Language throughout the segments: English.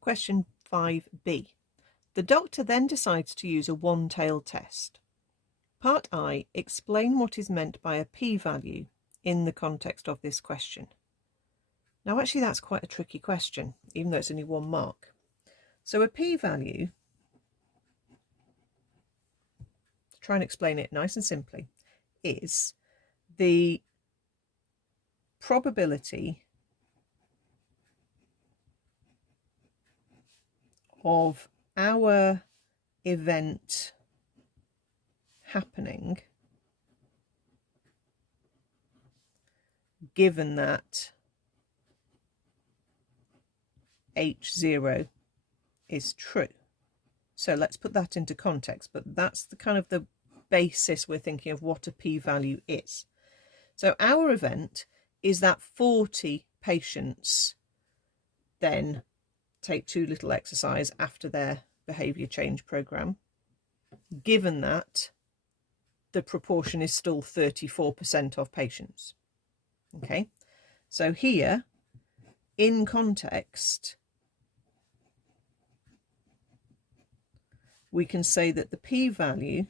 Question 5b. The doctor then decides to use a one-tailed test. Part I, explain what is meant by a p-value in the context of this question. Now actually that's quite a tricky question, even though it's only 1 mark. So a p-value, to try and explain it nice and simply, is the probability of our event happening given that H0 is true. So let's put that into context, but that's the kind of the basis we're thinking of what a p-value is. So our event is that 40 patients then take too little exercise after their behaviour change programme, given that the proportion is still 34% of patients. Okay, so here in context we can say that the p-value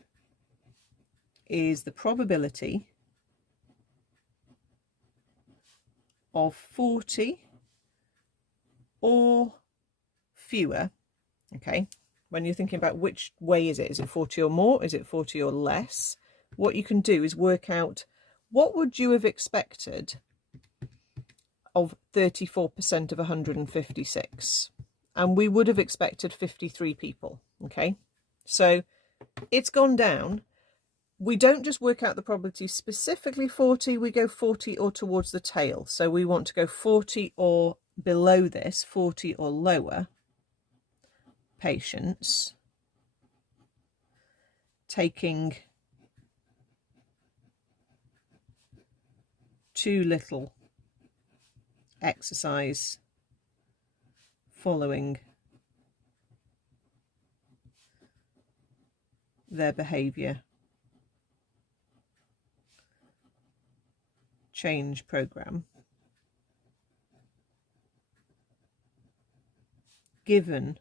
is the probability of 40 or fewer. Okay, when you're thinking about which way is it 40 or more, is it 40 or less, what you can do is work out what would you have expected of 34% of 156, and we would have expected 53 people. Okay, so it's gone down. We don't just work out the probability specifically 40, we go 40 or towards the tail. So we want to go 40 or below this, 40 or lower patients taking too little exercise following their behaviour change programme, given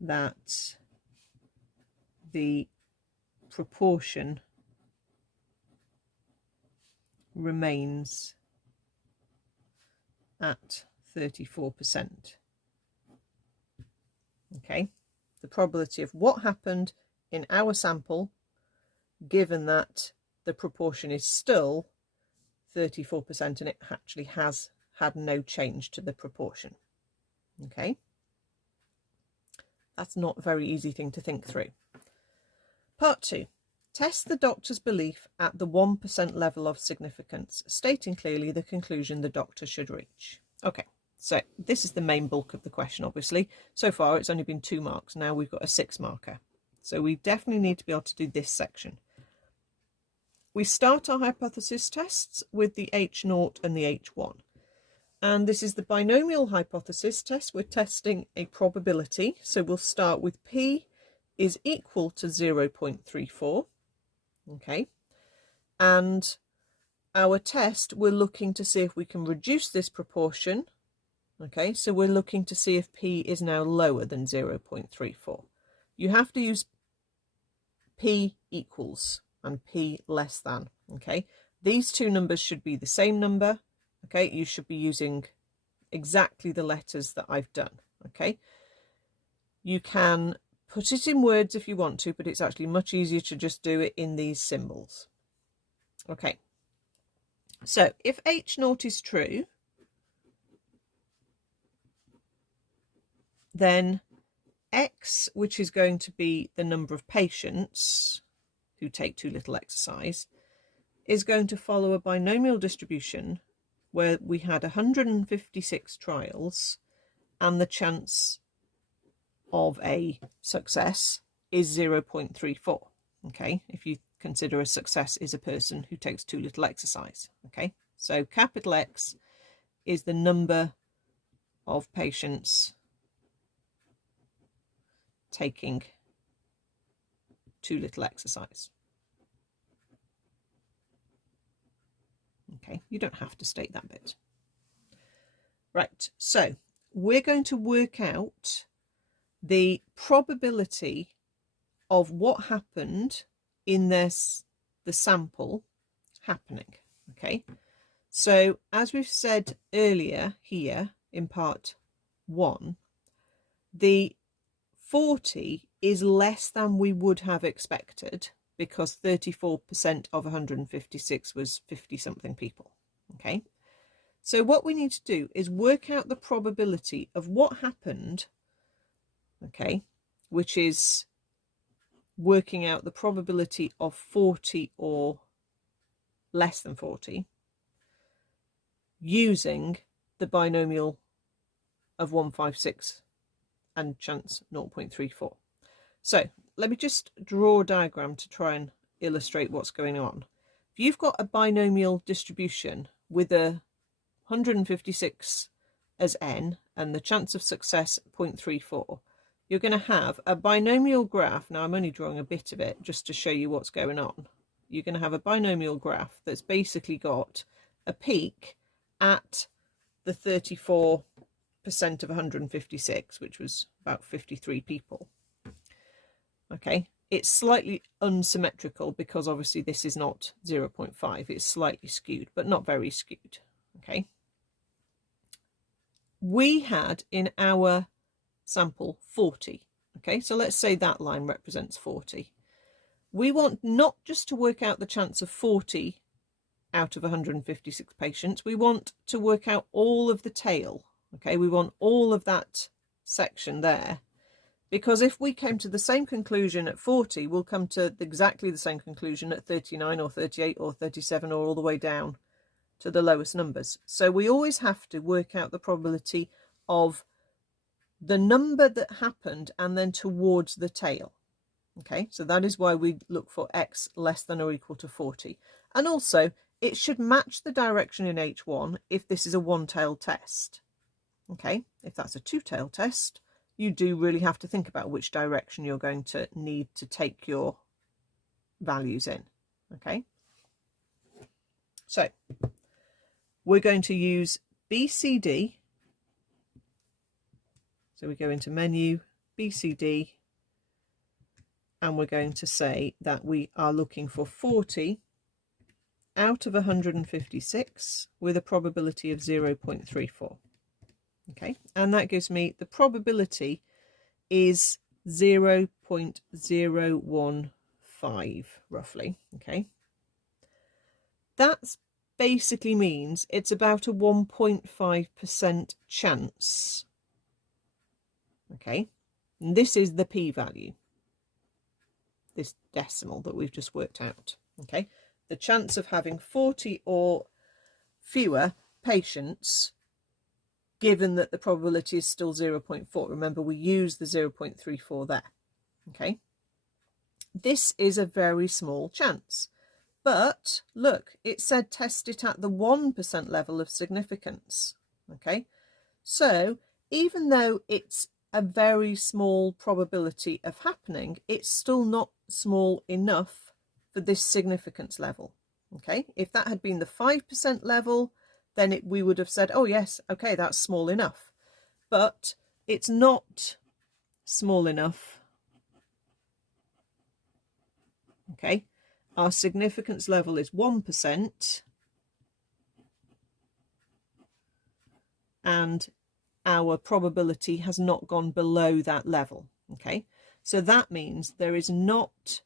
that the proportion remains at 34%. Okay, the probability of what happened in our sample, given that the proportion is still 34% and it actually has had no change to the proportion. Okay, that's not a very easy thing to think through. Part 2. Test the doctor's belief at the 1% level of significance, stating clearly the conclusion the doctor should reach. Okay, so this is the main bulk of the question, obviously. So far it's only been 2 marks, now we've got a 6 marker. So we definitely need to be able to do this section. We start our hypothesis tests with the H0 and the H1. And this is the binomial hypothesis test. We're testing a probability. So we'll start with P is equal to 0.34. Okay. And our test, we're looking to see if we can reduce this proportion. Okay. So we're looking to see if P is now lower than 0.34. You have to use P equals and P less than. Okay. These two numbers should be the same number. Okay, you should be using exactly the letters that I've done. Okay, you can put it in words if you want to, but it's actually much easier to just do it in these symbols. Okay, so if H0 is true, then X, which is going to be the number of patients who take too little exercise, is going to follow a binomial distribution where we had 156 trials and the chance of a success is 0.34. Okay, if you consider a success is a person who takes too little exercise. Okay, so capital X is the number of patients taking too little exercise. Okay, you don't have to state that bit. Right, so we're going to work out the probability of what happened in the sample happening. Okay, so as we've said earlier here in part 1, the 40 is less than we would have expected because 34% of 156 was 50 something people. Okay, so what we need to do is work out the probability of what happened, okay, which is working out the probability of 40 or less than 40 using the binomial of 156 and chance 0.34. So let me just draw a diagram to try and illustrate what's going on. If you've got a binomial distribution with a 156 as n and the chance of success 0.34, you're going to have a binomial graph. Now I'm only drawing a bit of it just to show you what's going on. You're going to have a binomial graph that's basically got a peak at the 34% of 156, which was about 53 people. Okay, it's slightly unsymmetrical because obviously this is not 0.5, it's slightly skewed, but not very skewed. Okay, we had in our sample 40. Okay, so let's say that line represents 40. We want not just to work out the chance of 40 out of 156 patients, we want to work out all of the tail. Okay, we want all of that section there, because if we came to the same conclusion at 40, we'll come to exactly the same conclusion at 39 or 38 or 37 or all the way down to the lowest numbers. So we always have to work out the probability of the number that happened and then towards the tail. Okay, so that is why we look for x less than or equal to 40. And also, it should match the direction in H1 if this is a one-tailed test. Okay, if that's a two-tailed test, you do really have to think about which direction you're going to need to take your values in. Okay, so we're going to use BCD. So we go into menu, BCD, and we're going to say that we are looking for 40 out of 156 with a probability of 0.34. Okay, and that gives me the probability is 0.015 roughly. Okay, that basically means it's about a 1.5% chance. Okay, and this is the p-value, this decimal that we've just worked out. Okay, the chance of having 40 or fewer patients given that the probability is still 0.4. Remember, we use the 0.34 there. Okay, this is a very small chance, but look, it said test it at the 1% level of significance. Okay, so even though it's a very small probability of happening, it's still not small enough for this significance level. Okay, if that had been the 5% level, then we would have said, oh yes, okay, that's small enough. But it's not small enough. Okay, our significance level is 1%, and our probability has not gone below that level. Okay, so that means there is not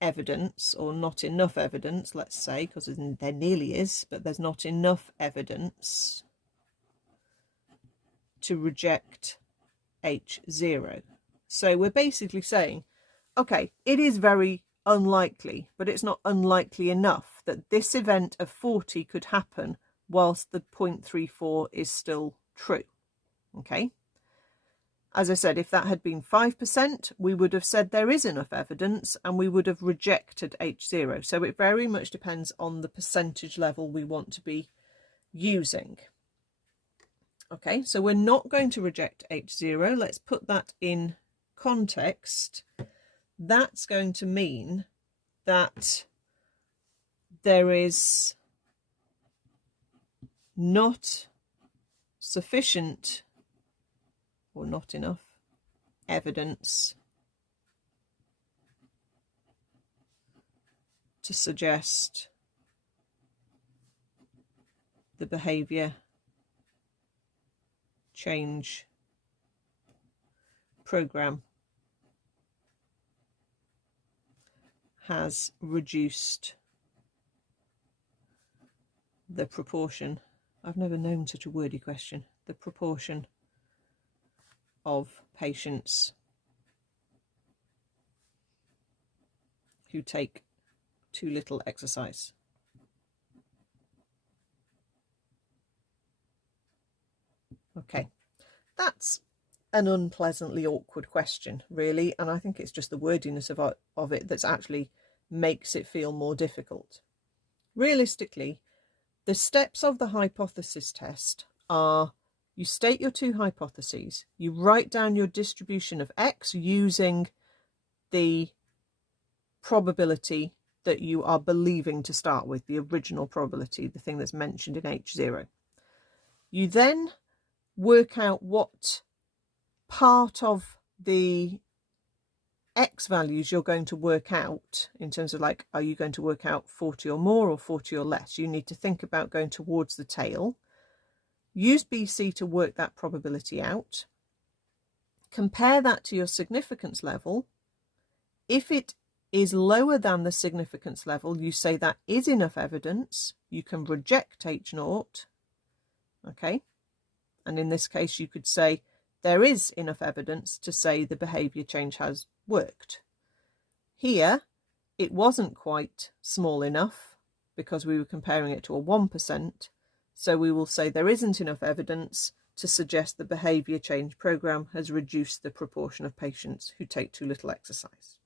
evidence, or not enough evidence, let's say, because there nearly is, but there's not enough evidence to reject H0. So we're basically saying, okay, it is very unlikely, but it's not unlikely enough that this event of 40 could happen whilst the 0.34 is still true. Okay, as I said, if that had been 5%, we would have said there is enough evidence and we would have rejected H0. So it very much depends on the percentage level we want to be using. Okay, so we're not going to reject H0. Let's put that in context. That's going to mean that there is not sufficient or not enough evidence to suggest the behaviour change program has reduced the proportion, I've never known such a wordy question, the proportion of patients who take too little exercise. Okay, that's an unpleasantly awkward question, really, and I think it's just the wordiness of it that's actually makes it feel more difficult. Realistically, the steps of the hypothesis test are: you state your two hypotheses, you write down your distribution of X using the probability that you are believing to start with, the original probability, the thing that's mentioned in H0. You then work out what part of the X values you're going to work out in terms of, like, are you going to work out 40 or more or 40 or less? You need to think about going towards the tail. Use BC to work that probability out. Compare that to your significance level. If it is lower than the significance level, you say that is enough evidence. You can reject H0. Okay. And in this case, you could say there is enough evidence to say the behaviour change has worked. Here, it wasn't quite small enough because we were comparing it to a 1%. So we will say there isn't enough evidence to suggest the behaviour change programme has reduced the proportion of patients who take too little exercise.